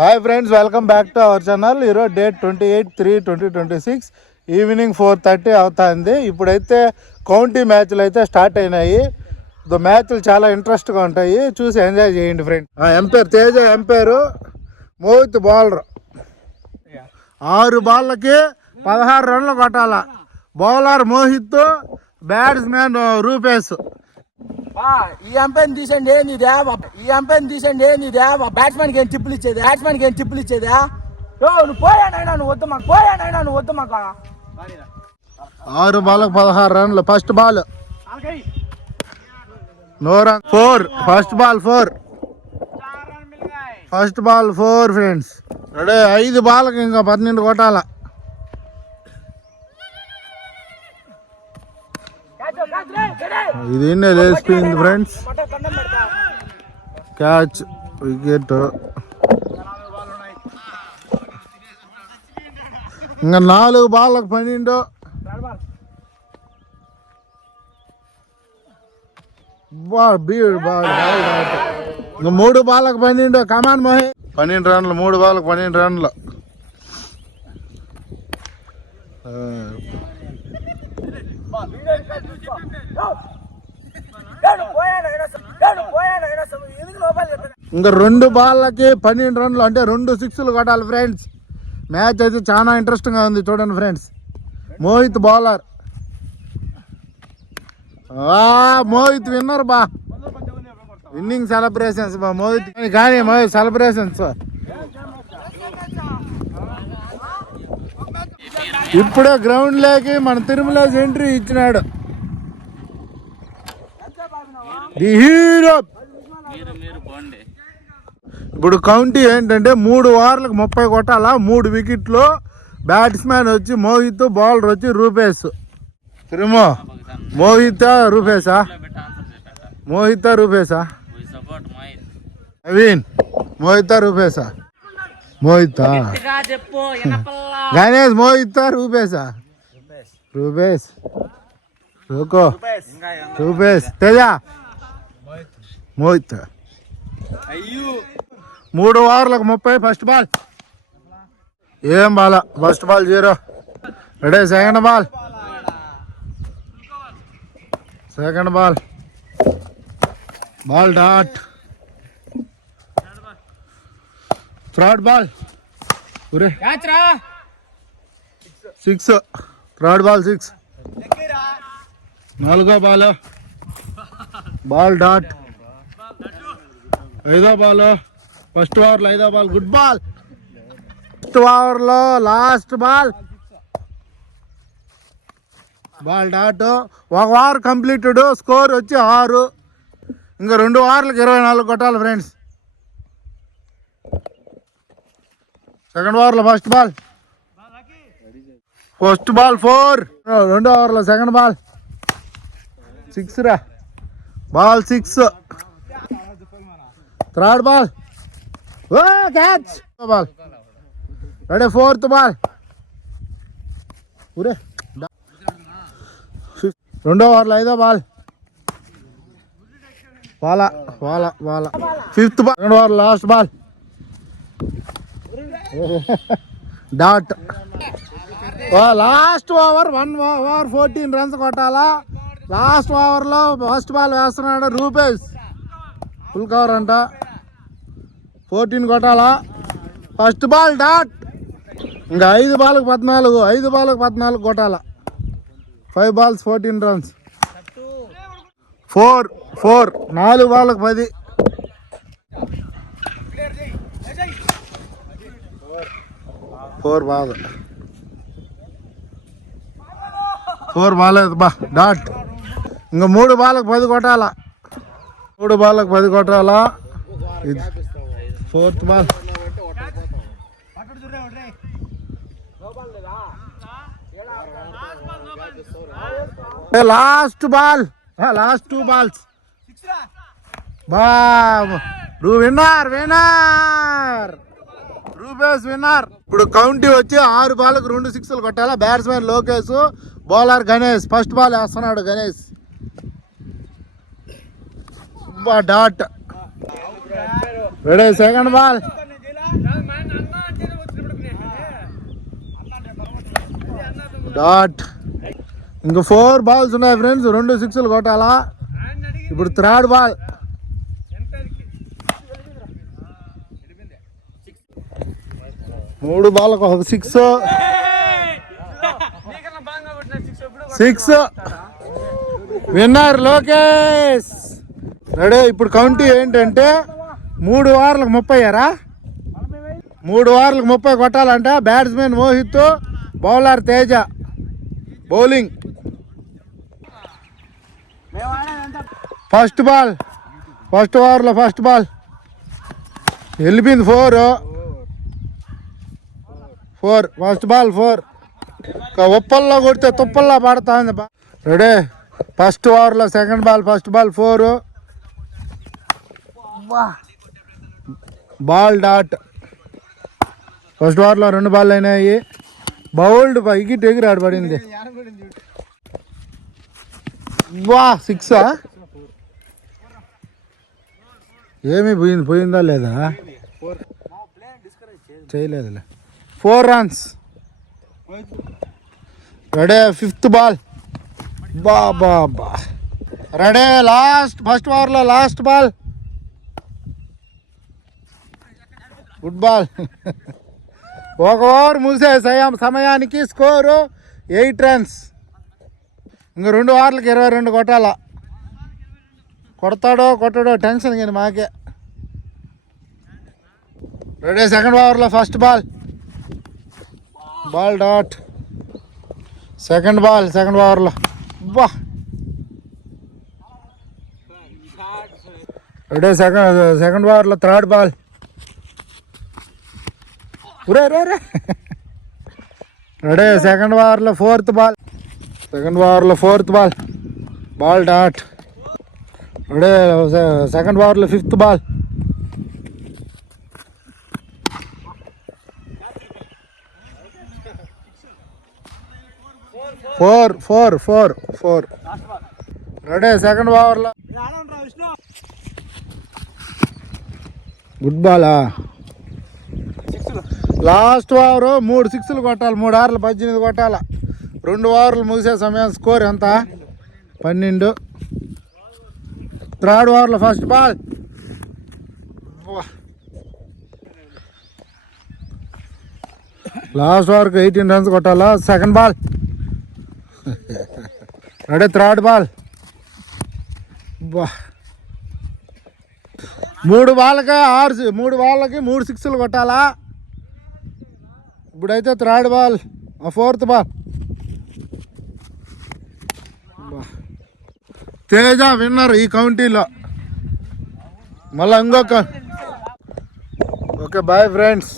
Hi friends, welcome back to our channel. ఈరోజు date 28/3/2026 evening 4:30 అవుతుంది. ఇప్పుడైతే కౌంటీ మ్యాచ్లు అయితే స్టార్ట్ అయినాయి. మ్యాచ్లు చాలా ఇంట్రెస్ట్గా ఉంటాయి, చూసి ఎంజాయ్ చేయండి friends. Umpire Teja, umpire Mohit bowler. 6 బాళ్ళకి 16 రన్లు కొట్టాల. Bowler Mohit, batsmen Rupesh. ఈ అంపైర్ తీసండి ఏందిదే, బ్యాట్స్మెన్ కి ఏం టిప్పులు ఇచ్చేదా? నువ్వు పోయానైనా నువ్వు వద్దు మాకు. 6 బాళ్ళకి 16 రన్లు. First ball no run, 4. First ball 4 friends. Ready. 5 బాళ్ళకి ఇంకా 12 కొట్టాల. ఇది లేచిపోయింది ఫ్రెండ్స్. Catch, wicket. ఇంకా 4 బాళ్ళకి 12. ఇంకా 3 బాళ్ళకి 12. కమాన్ మోహి. 12 రన్లు. 3 బాళ్ళకి 12 రన్లు. ఇంకా 2 బాళ్ళకి 12 రన్లు, అంటే 2 సిక్స్లు కొట్టాలి ఫ్రెండ్స్. మ్యాచ్ అయితే చాలా ఇంట్రెస్టింగ్గా ఉంది, చూడండి friends. Mohit bowler. Mohit winner బా. విన్నింగ్ సెలబ్రేషన్స్ బా మోహిత్. కానీ మోహిత్ సెలబ్రేషన్స్. ఇప్పుడే గ్రౌండ్ లోకి మన తిరుమల ఎంట్రీ ఇచ్చినాడు ది హీరో. ఇప్పుడు కౌంటీ ఏంటంటే 3 ఓవర్లకు 30 కొట్టాలా. 3 వికెట్లు. బ్యాట్స్మెన్ వచ్చి మోహిత్, బౌలర్ వచ్చి రూపేష్. తిరుమో మోహితా రూపేషా? నవీన్ మోహితా రూపేషా? గణేష్ మోహితా రూపేషా? రూపేష్ తేజ మోహిత్. 3 ఓవర్లకు 30. ఫస్ట్ బాల్ ఏం బాల. First ball 0. Ready. Second ball dot. Third ball 6. Third ball 6. 4వ బాల్ డాట్. 5వ బాల్. ఫస్ట్ ఓవర్లో 5వ బాల్ గుడ్ బాల్. ఫస్ట్ ఓవర్లో last ball dot. 1 over completed. Score వచ్చి 6. ఇంకా 2 ఓవర్లకు 24 కొట్టాలి ఫ్రెండ్స్. సెకండ్ ఓవర్లో ఫస్ట్ బాల్ 4. 2వ ఓవర్లో సెకండ్ బాల్ 6 రా. Ball 6. Third ball catch. Ball ready. 4th ball 2వ ఓవర్లో 5వ బాల్ వాలా. 5th బాల్ 2వ over last ball dot. Last over 1 over 14 runs కొట్టాలా. లాస్ట్ ఓవర్లో ఫస్ట్ బాల్ వేస్తున్నాడు రూపేష్. ఫుల్ కవర్ అంట. 14 కొట్టాలా. First ball dot. ఇంకా 5 బాల్కి 14 కొట్టాలా. 5 balls 14 runs. 4. 4 బాల్కి 10. 4 బాల్. 4 బాలేదు బా డాట్. ఇంకా 3 బాల్కి 10 కొట్టాలా. 3 బాల్కి 10 కొట్టాలా. ఇది 4th ball. Last ball. Last 2 balls. Winner Rupesh winner. ఇప్పుడు కౌంటీ వచ్చి 6 బాల్కి 2 సిక్స్లు కొట్టాలా. Batsmen Lokesh, bowler Ganesh. First ball వేస్తున్నాడు Ganesh. Dot. Ready. Second ball dot. ఇంకా 4 బాల్స్ ఉన్నాయి ఫ్రెండ్స్, 2 సిక్స్లు కొట్టాలా. ఇప్పుడు 3rd బాల్. 3 బాల్కి 1 6. 6 విన్నర్ లోకేష్. రెడీ. ఇప్పుడు కౌంటీ ఏంటంటే 3 ఓవర్లకు 30 3 ఓవర్లకు 30 కొట్టాలంట. Batsmen Mohit, bowler Teja. Bowling. First ball, first ఓవర్లో ఫస్ట్ బాల్ వెళ్ళిపోయింది. 4 ఫస్ట్ బాల్ 4. ఉప్పల్లో కొడితే తుప్పల్లో పడతా ఉంది. రెడీ. ఫస్ట్ ఓవర్లో second ball, first ball 4. Ball dot. First ఓవర్లో 2 బాల్ అయినాయి. బౌల్డ్ పైకి ఎగిరాడు పడింది. వా 6. ఏమి పోయిందా లేదా? చేయలేదులే. 4 runs. రెడీ. 5th ball. బా రెడీ. లాస్ట్ ఫస్ట్ ఓవర్లో last ball. Good ball. 1 over ముగిసే సమయానికి స్కోరు 8 runs. ఇంకా 2 ఓవర్లకి 22 కొట్టాలా. కొడతాడో కొట్టాడో టెన్షన్ కానీ మాకే. రెడీ. సెకండ్ ఓవర్లో first ball. Ball dot. Second ball second ఓవర్లో. బా రెడీ. సెకండ్ ఓవర్లో 3rd బాల్. రెడీ. సెకండ్ ఓవర్లో 4th బాల్. సెకండ్ ఓవర్లో 4th ball. Ball dot. Ready. Second ఓవర్లో 5th ball. Four. Ready. Second ఓవర్లో గుడ్ బాలా. లాస్ట్ ఓవర్ 3 సిక్స్లు కొట్టాలి. 3 ఓవర్లు 18 కొట్టాలి. 2 ఓవర్లు ముగిసే సమయం. స్కోర్ ఎంత? 12. 3rd ఓవర్లో ఫస్ట్ బాల్. లాస్ట్ ఓవర్కి 18 runs కొట్టాలా. Second ball. Ready. 3rd ball. 3 బాళ్ళకి 3 సిక్స్లు కొట్టాలా. ఇప్పుడైతే 3rd ball, 4th ball. Teja winner ఈ కౌంటీలో. మళ్ళీ ఇంకొక. Okay bye friends.